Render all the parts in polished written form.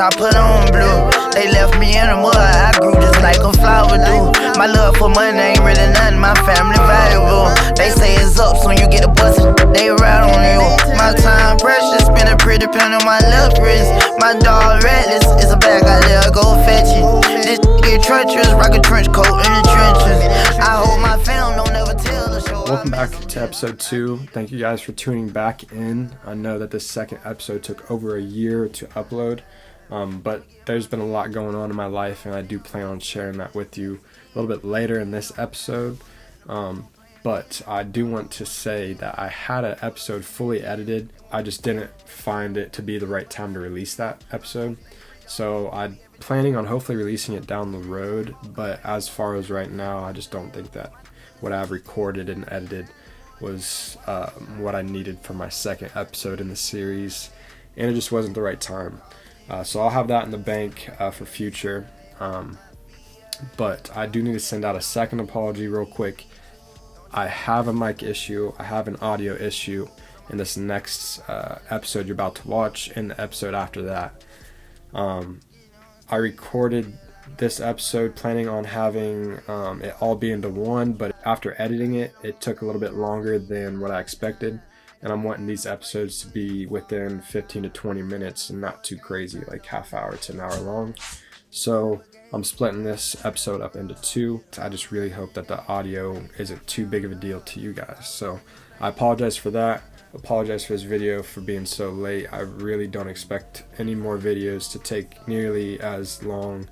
I put on blue. They left me in the mud, I grew just like a flower do. My love for money ain't really nothing, my family valuable. They say it's up soon you get a bus, they ride on you. My time precious, spend a pretty pen on my left wrist. My dog reckless, it's a bag out there, go fetch it. This get treacherous, rock a trench coat in the trenches. I hope my fam don't ever tell the show. Welcome back to episode 2. Thank you guys for tuning back in. I know that this second episode took over a year to upload, but there's been a lot going on in my life, and I do plan on sharing that with you a little bit later in this episode. But I do want to say that I had an episode fully edited. I just didn't find it to be the right time to release that episode. So I'm planning on hopefully releasing it down the road, but as far as right now, I just don't think that what I've recorded and edited was what I needed for my second episode in the series, and it just wasn't the right time. So I'll have that in the bank for future. But I do need to send out a second apology real quick. I have a mic issue, I have an audio issue in this next episode you're about to watch, and the episode after that. I recorded this episode planning on having it all be into one, but after editing it, it took a little bit longer than what I expected, and I'm wanting these episodes to be within 15 to 20 minutes and not too crazy, like half hour to an hour long. So I'm splitting this episode up into 2. I just really hope that the audio isn't too big of a deal to you guys. So I apologize for that. Apologize for this video for being so late. I really don't expect any more videos to take nearly as long,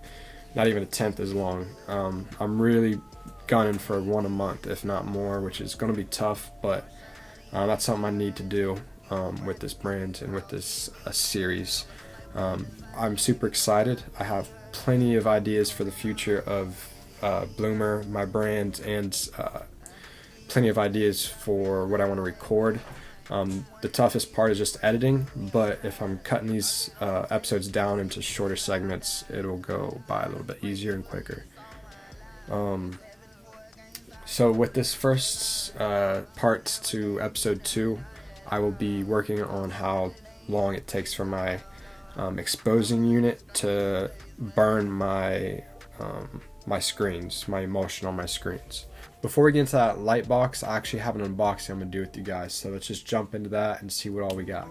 not even a tenth as long. I'm really gunning for one a month, if not more, which is going to be tough, but that's something I need to do with this brand and with this series. I'm super excited. I have plenty of ideas for the future of Bloomer, my brand, and plenty of ideas for what I want to record. The toughest part is just editing, but if I'm cutting these episodes down into shorter segments, it'll go by a little bit easier and quicker. So with this first part to episode 2, I will be working on how long it takes for my exposing unit to burn my my screens, my emulsion on my screens. Before we get into that light box, I actually have an unboxing I'm going to do with you guys, so let's just jump into that and see what all we got.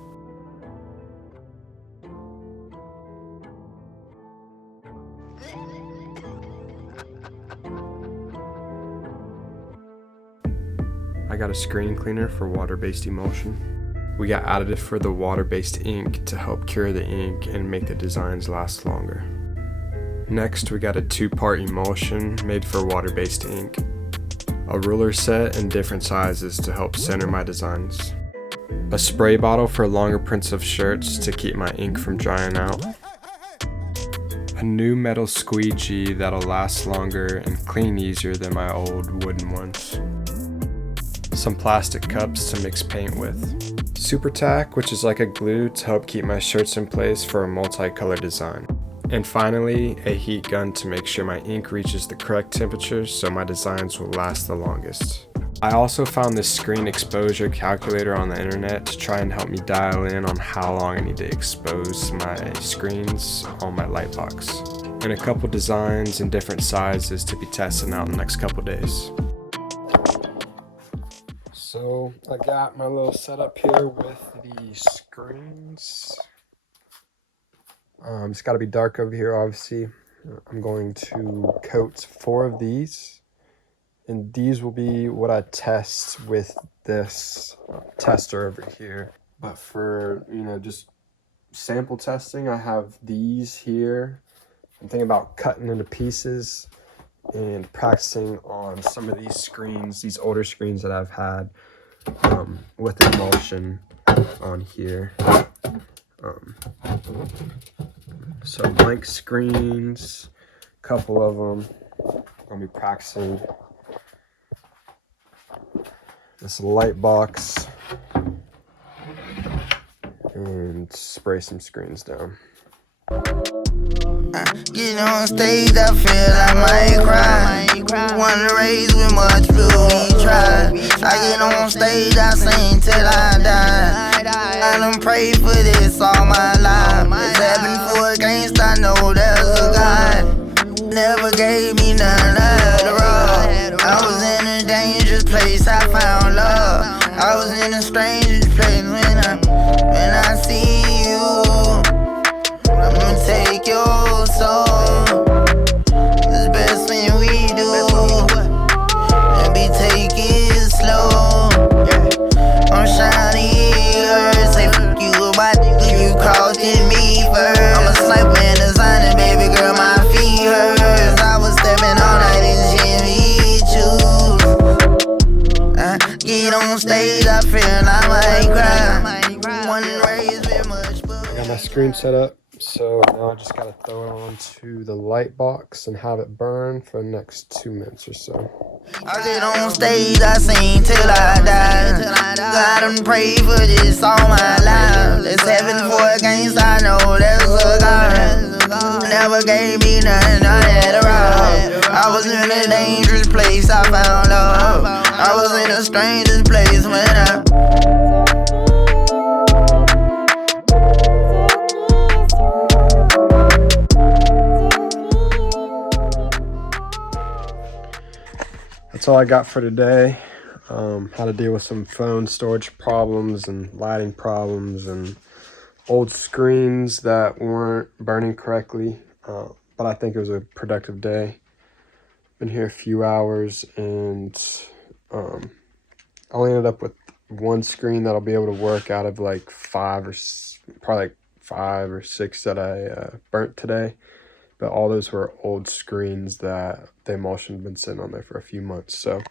I got a screen cleaner for water-based emulsion. We got additive for the water-based ink to help cure the ink and make the designs last longer. Next, we got a 2-part emulsion made for water-based ink. A ruler set in different sizes to help center my designs. A spray bottle for longer prints of shirts to keep my ink from drying out. A new metal squeegee that'll last longer and clean easier than my old wooden ones. Some plastic cups to mix paint with. Super tack, which is like a glue to help keep my shirts in place for a multicolored design. And finally, a heat gun to make sure my ink reaches the correct temperature so my designs will last the longest. I also found this screen exposure calculator on the internet to try and help me dial in on how long I need to expose my screens on my lightbox. And a couple designs in different sizes to be testing out in the next couple days. So I got my little setup here with the screens. It's got to be dark over here, obviously. I'm going to coat 4 of these, and these will be what I test with this tester over here. But for, just sample testing, I have these here. I'm thinking about cutting into pieces and practicing on some of these screens, these older screens that I've had with emulsion on here. So blank screens, a couple of them. I'm gonna be practicing this light box and spray some screens down. Get on stage, I feel I might cry. Wanna raise with much blue, we try. I get on stage, I sing till I die. I done prayed for this all my life. It's happened for a gangster in a strangest place when I see you. I'ma take your soul. It's best when we do. And be take it slow. I'm shiny, hurt. Say fuck you, my nigga, you crossing me first. I'm a sniper and designer, baby girl, my feet hurt. I was stepping all night in Jimmy shoes. Get on stage, I feel I might cry. One raise with much, but I got my screen set up, so now I just gotta throw it onto the light box and have it burn for the next 2 minutes or so. I get on stage, I sing till I die. God and pray for this all my life. There's heaven for against, I know there's a God. Never gave me nothing, I had to rob. I was in a dangerous place, I found love. I was in the strangest place when I That's all I got for today. How to deal with some phone storage problems and lighting problems and old screens that weren't burning correctly. But I think it was a productive day. Been here a few hours, and I only ended up with one screen that'll be able to work out of like probably like 5 or 6 that I burnt today. But all those were old screens that the emulsion had been sitting on there for a few months. So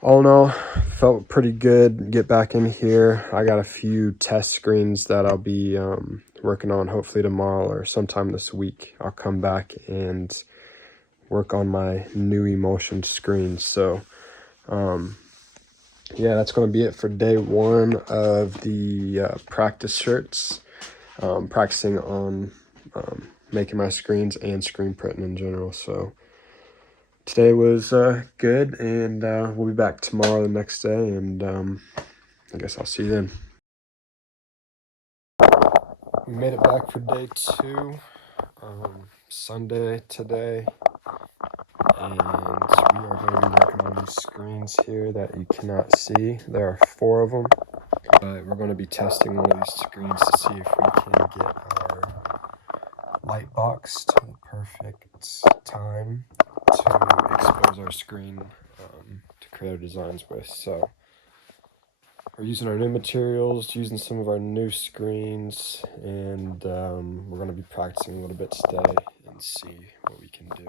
all in all, felt pretty good. Get back in here. I got a few test screens that I'll be working on hopefully tomorrow or sometime this week. I'll come back and work on my new emulsion screens. So yeah, that's going to be it for day 1 of the practice shirts. Practicing on making my screens and screen printing in general. So today was good, and we'll be back tomorrow, the next day, and I guess I'll see you then. We made it back for day 2, Sunday today, and we are going to be working on these screens here that you cannot see. There are 4 of them, but we're going to be testing one of these screens to see if we can get our light box to the perfect time to expose our screen to create our designs with. So we're using our new materials, using some of our new screens, and we're going to be practicing a little bit today and see what we can do.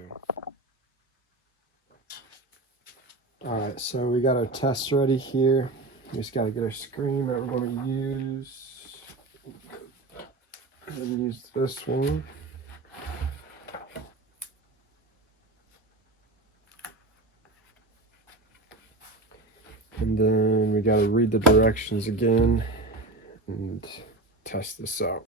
Alright, so we got our test ready here. We just got to get our screen that we're going to use. And use this one. And then we got to read the directions again and test this out.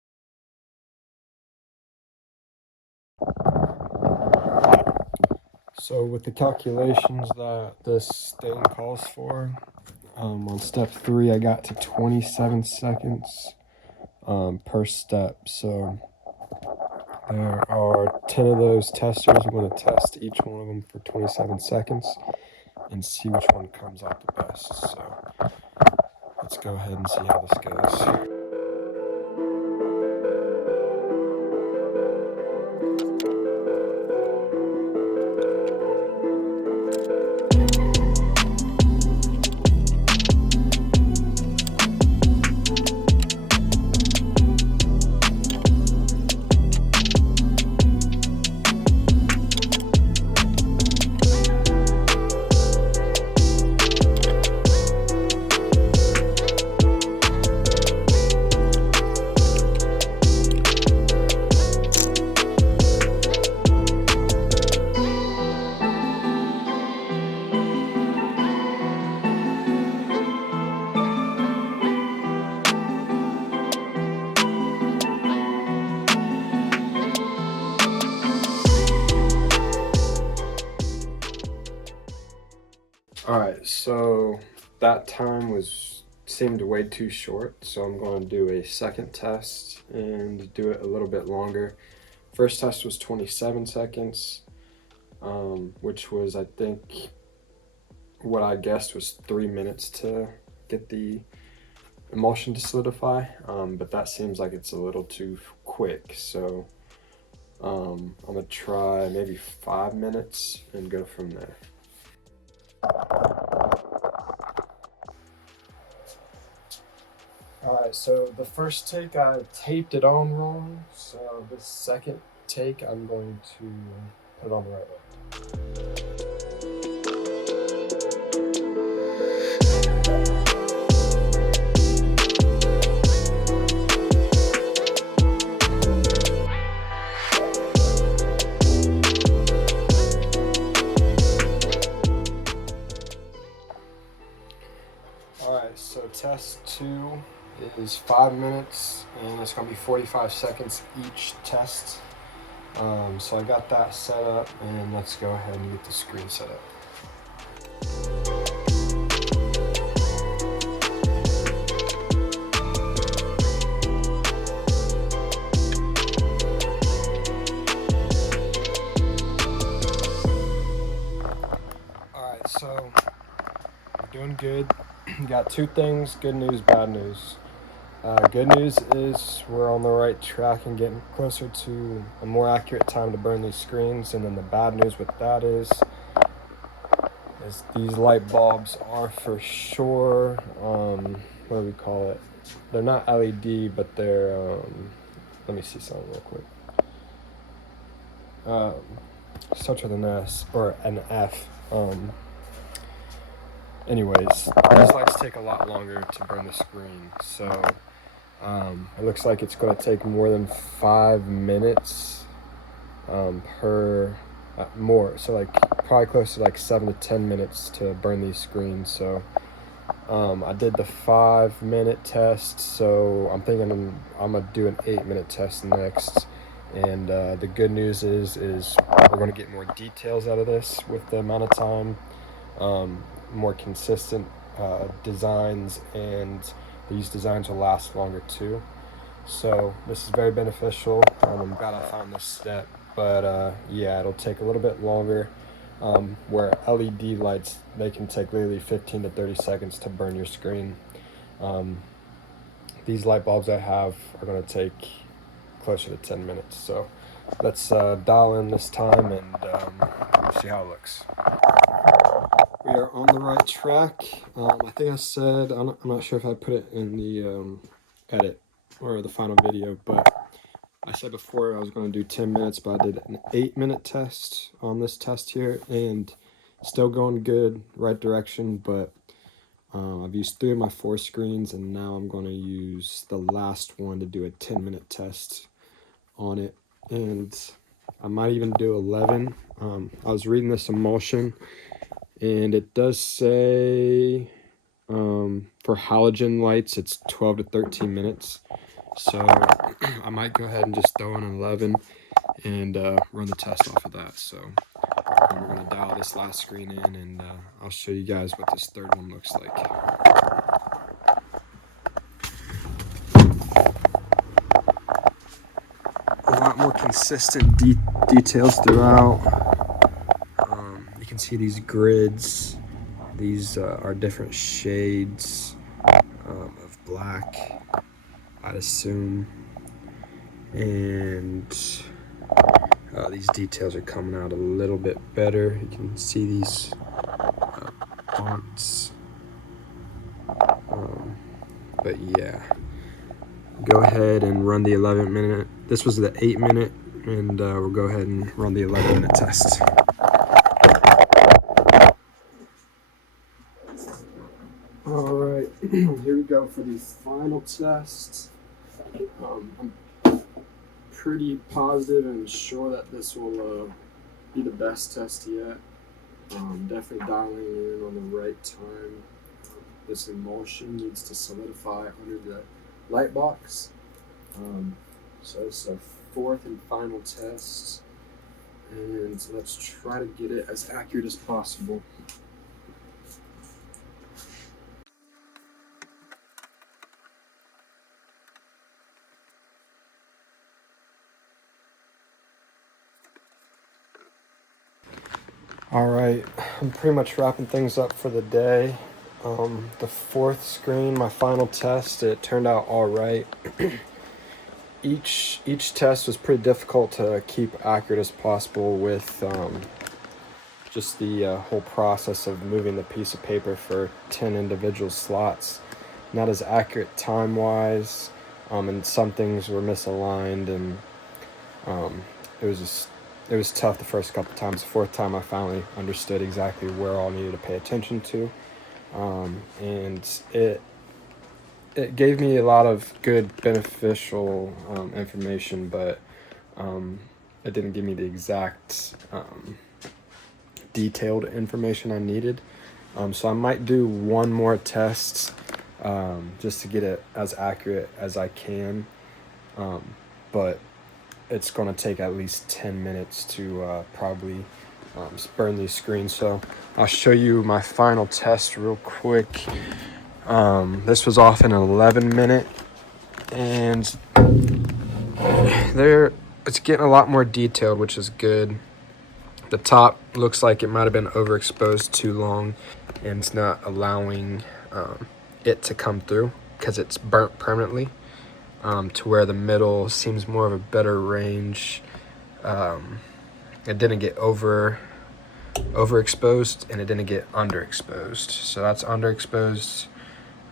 So with the calculations that this thing calls for, on step 3 I got to 27 seconds per step. So there are 10 of those testers. We're going to test each one of them for 27 seconds and see which one comes out the best. So let's go ahead and see how this goes. Alright, so that time seemed way too short, so I'm going to do a second test and do it a little bit longer. First test was 27 seconds, which was, I think, what I guessed was 3 minutes to get the emulsion to solidify, but that seems like it's a little too quick. So I'm gonna try maybe 5 minutes and go from there. Alright, so the first take I taped it on wrong, so the second take I'm going to put it on the right way. Alright, so test 2 is 5 minutes, and it's going to be 45 seconds each test. So I got that set up, and let's go ahead and get the screen set up. Alright, so we're doing good. Got 2 things, good news, bad news. Good news is we're on the right track and getting closer to a more accurate time to burn these screens. And then the bad news with that is these light bulbs are for sure, what do we call it? They're not LED, but they're, let me see something real quick. Starts with an S or an F. Anyways, these lights take a lot longer to burn the screen, so it looks like it's going to take more than 5 minutes per more, so like probably close to like 7 to 10 minutes to burn these screens. So I did the 5-minute test, so I'm thinking I'm gonna do an 8-minute test next. And the good news is we're going to get more details out of this with the amount of time, more consistent designs, and these designs will last longer too. So this is very beneficial. I'm glad I found this step, but yeah, it'll take a little bit longer. Where LED lights, they can take literally 15 to 30 seconds to burn your screen. These light bulbs I have are going to take closer to 10 minutes. So let's dial in this time and see how it looks. We are on the right track. I think I said, I'm not sure if I put it in the edit or the final video, but I said before I was going to do 10 minutes, but I did an 8-minute test on this test here, and still going good, right direction. But I've used 3 of my 4 screens, and now I'm going to use the last one to do a 10-minute test on it, and I might even do 11. I was reading this emulsion, and it does say for halogen lights it's 12 to 13 minutes. So I might go ahead and just throw in 11 and run the test off of that. So we're going to dial this last screen in, and I'll show you guys what this third one looks like. A lot more consistent details throughout. You can see these grids. These are different shades of black, I'd assume. And these details are coming out a little bit better. You can see these fonts. But yeah, go ahead and run the 11-minute. This was the 8-minute, and we'll go ahead and run the 11-minute test. All right, here we go for the final test. I'm pretty positive and sure that this will be the best test yet. Definitely dialing in on the right time. This emulsion needs to solidify under the light box. So it's a 4th and final test, and let's try to get it as accurate as possible. All right, I'm pretty much wrapping things up for the day. The fourth screen, my final test, it turned out all right. Each test was pretty difficult to keep accurate as possible with just the whole process of moving the piece of paper for 10 individual slots. Not as accurate time-wise, and some things were misaligned, and it was tough the first couple times. The fourth time I finally understood exactly where all needed to pay attention to, and it gave me a lot of good beneficial information, but it didn't give me the exact detailed information I needed. So I might do one more test just to get it as accurate as I can, but it's going to take at least 10 minutes to probably burn these screens. So I'll show you my final test real quick. This was off an 11-minute, and it's getting a lot more detailed, which is good. The top looks like it might have been overexposed too long, and it's not allowing it to come through because it's burnt permanently, to where the middle seems more of a better range. It didn't get overexposed, and it didn't get underexposed. So that's underexposed.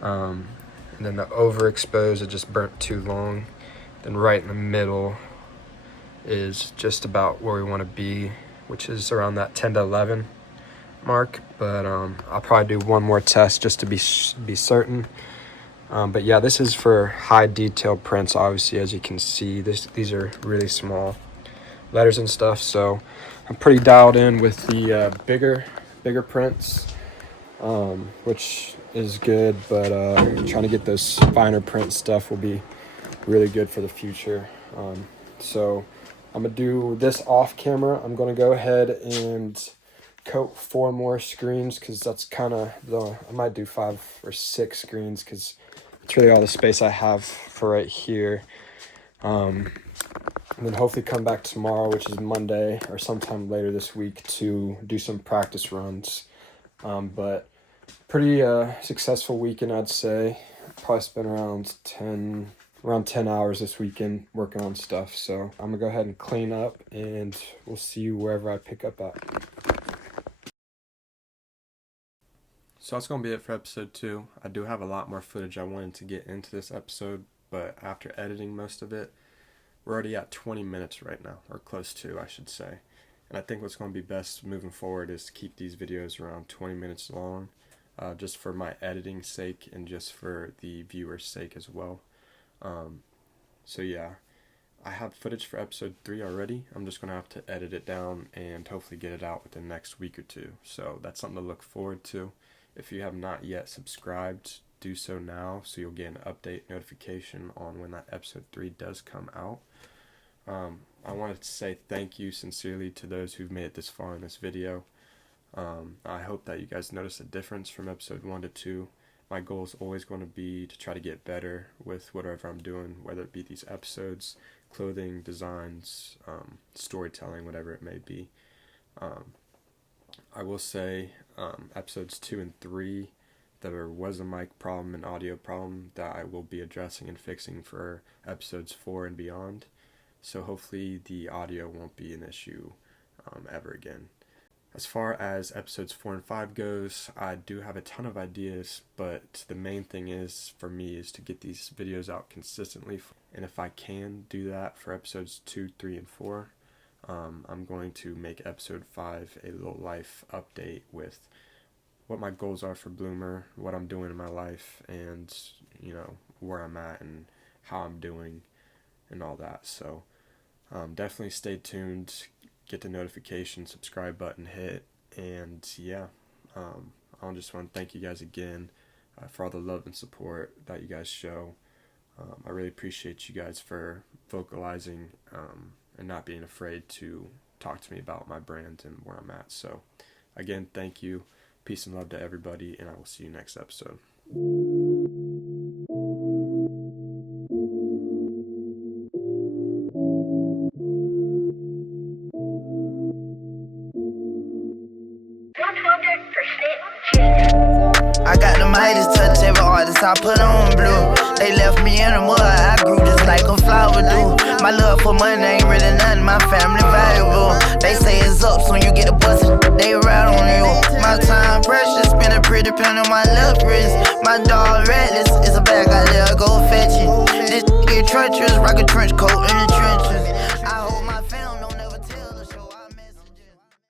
And then the overexposed, it just burnt too long. Then right in the middle is just about where we want to be, which is around that 10 to 11 mark. But I'll probably do one more test just to be certain. But yeah, this is for high detail prints. Obviously, as you can see, these are really small letters and stuff. So I'm pretty dialed in with the bigger prints, which is good. But trying to get those finer print stuff will be really good for the future. So I'm gonna do this off camera. I'm gonna go ahead and coat 4 more screens, because that's kind of I might do 5 or 6 screens, because it's really all the space I have for right here. And then hopefully come back tomorrow, which is Monday, or sometime later this week, to do some practice runs. But pretty successful weekend, I'd say. Probably spent around 10 hours this weekend working on stuff. So I'm gonna go ahead and clean up, and we'll see you wherever I pick up at. So that's gonna be it for episode 2. I do have a lot more footage I wanted to get into this episode, but after editing most of it, we're already at 20 minutes right now, or close to, I should say. And I think what's going to be best moving forward is to keep these videos around 20 minutes long, just for my editing sake and just for the viewer's sake as well. So yeah, I have footage for episode 3 already. I'm just going to have to edit it down and hopefully get it out within the next week or 2. So that's something to look forward to. If you have not yet subscribed, do so now, so you'll get an update notification on when that episode 3 does come out. I wanted to say thank you sincerely to those who've made it this far in this video. I hope that you guys notice a difference from episode 1 to 2. My goal is always going to be to try to get better with whatever I'm doing, whether it be these episodes, clothing, designs, storytelling, whatever it may be. I will say episodes 2 and 3, there was a mic problem and audio problem that I will be addressing and fixing for episodes 4 and beyond. So hopefully the audio won't be an issue ever again. As far as episodes 4 and 5 goes, I do have a ton of ideas, but the main thing is for me is to get these videos out consistently. And if I can do that for episodes 2, 3, and 4, I'm going to make episode 5 a little life update with what my goals are for Bloomer, what I'm doing in my life, and where I'm at and how I'm doing and all that. So definitely stay tuned, get the notification, subscribe button hit, and yeah, I just want to thank you guys again for all the love and support that you guys show. I really appreciate you guys for vocalizing and not being afraid to talk to me about my brand and where I'm at. So again, thank you. Peace and love to everybody, and I will see you next episode. I got them I put on blue. They left me in the mud, I grew just like a flower do. My love for money ain't really nothing, my family valuable. They say it's up soon, you get a bus, they ride on you. My time precious, spend a pretty pen on my left wrist. My dog reckless, it's a bag out there, go fetch it. This get treacherous, rock a trench coat in the trenches.